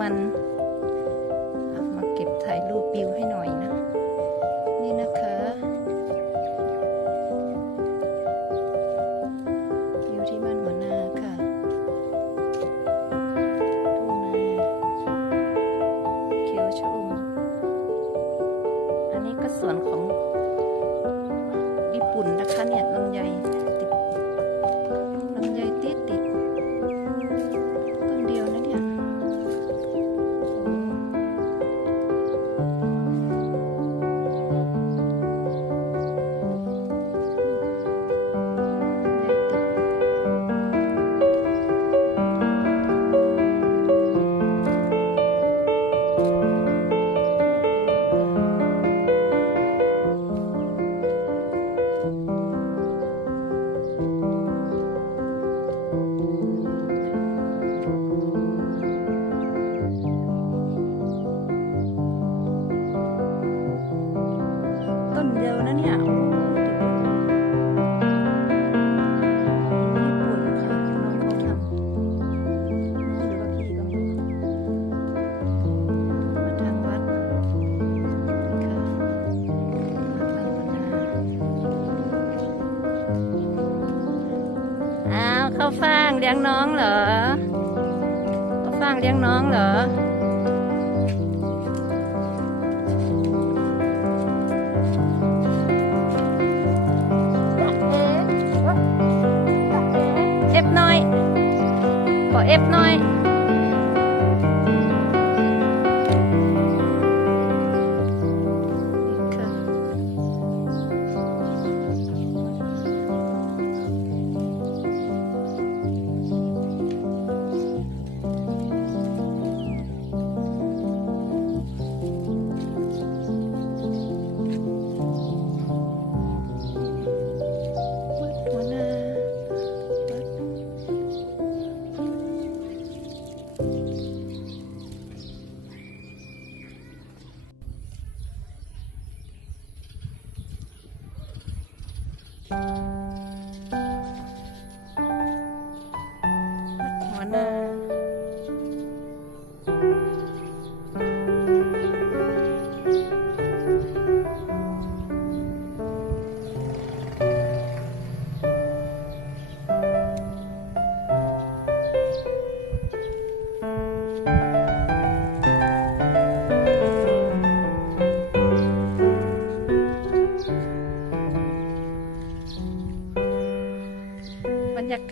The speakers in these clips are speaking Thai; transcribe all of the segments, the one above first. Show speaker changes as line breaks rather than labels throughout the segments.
มันมาเก็บถ่ายรูปวิวให้หน่อยนะ นี่นะคะวิวที่บ้านหัวนาค่ะทุ่งนาเขียวชอุ่มอันนี้ก็ส่วนของญี่ปุ่นนะคะเนี่ยลำไย นเดียวนะเนี่ยโอ้ญี่ปุ่นค่ะน้องเขาทำน้องหรือว่าพี่ก็ไม่รู้มาทางวัดค่ะอ้าวเข้าฟ่างเลี้ยงน้องเหรอเข้าฟ่างเลี้ยงน้องเหรอ ขอเวั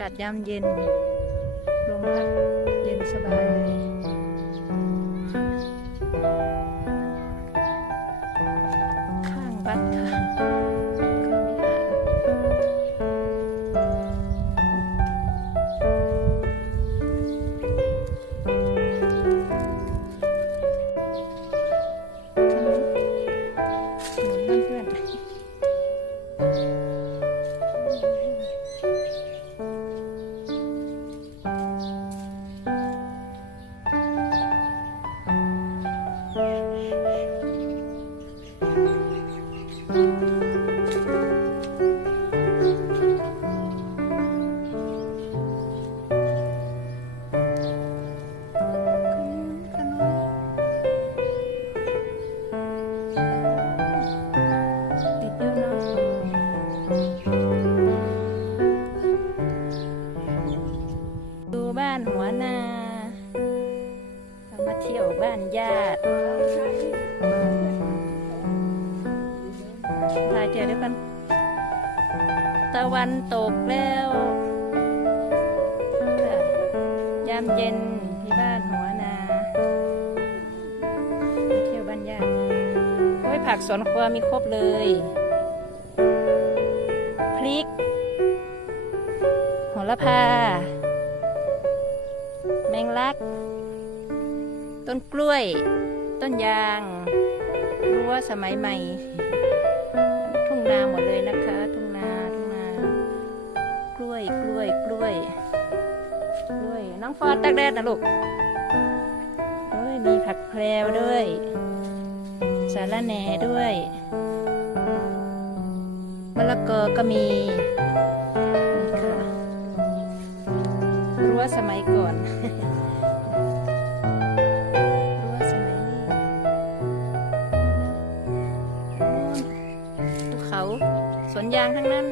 บรรยากาศยามเย็น ถ่ายเที่ยวด้วยกัน ตะวันตกแล้วค่ะยามเย็นที่บ้านหัวนาเที่ยวบ้านญาติโอ้ยผักสวนครัวมีครบเลย พริกโหระพา แมงลัก ต้นกล้วย ต้นยาง รั้วสมัยใหม่ นาหมดเลยนะคะ ทุ่งนาทุ่งนากล้วยกล้วยกล้วยกล้วย น้องฟอดตักแดดนะลูกโอ้ยมีผักแพรวด้วยสาระแหน่ด้วยมะละกอก็มีนี่ค่ะรั้วสมัยก่อน สวนยางทั้งนั้น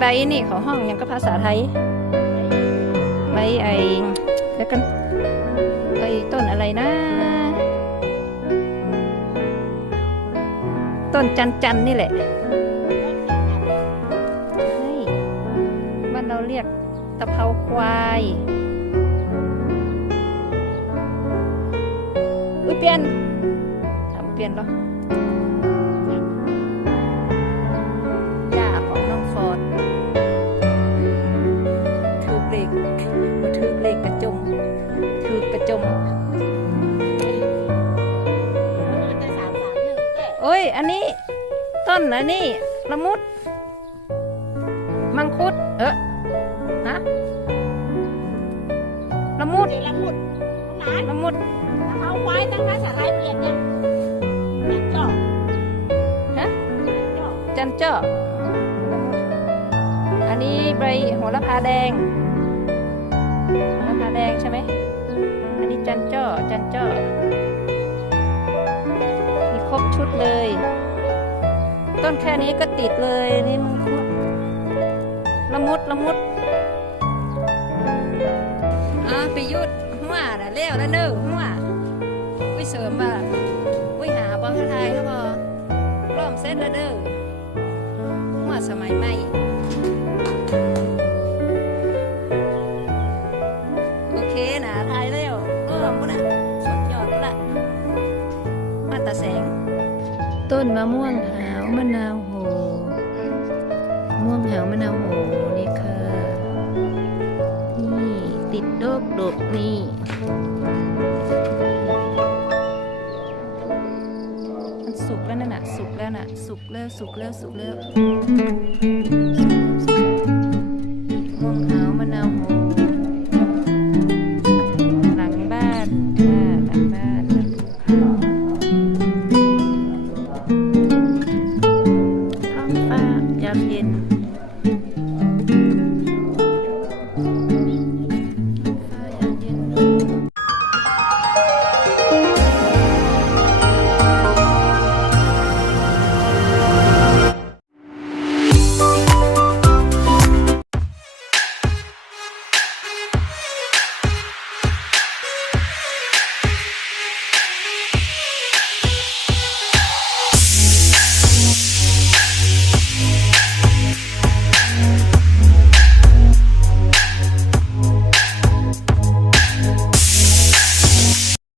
ใบนี่เขาห้องยังก็ภาษาไทยใบไอเดี๋ยวกันไอต้นอะไรนะ ต้นจันจันนี่แหละใช่บ้านเราเรียกตะเภาควายอุ้ยเปลี่ยนทำเปลี่ยนเหรอ อ้ยอันนี้ ต้นอันนี้ละมุด มังคุด เออฮะละมุด
ละมุดร้าน
ละมุด
เอาไว้ตั้งแต่สลายเปลี่ยนยังยังจอก
ฮะ
จอก
จันเจ้าอันนี้ใบโหระพาแดงโหระพาแดงใช่ไหมอันนี้จันเจ้าจันเจ้ามีครบชุด เลย ต้นแค่นี้ก็ติดเลยนี่มังคุดละมุดละมุดอ่าไปยุดหัวน่ะเลี้ยวแล้วเนอหัวอุ้ยเสริมว่าอุ้ยหาบอลไทยเขาบอล้อมเส้นแล้วเด้อหัวสมัยใหม่ ต้นมะม่วงหาวมะนาวโหม่วงหาวมะนาวโหนี่ค่ะนี่ติดดกดกนี่มันสุกแล้วนั่นน่ะสุกแล้วน่ะสุกแล้วสุกแล้วสุกแล้วสุกแล้วสุกแล้ว 你们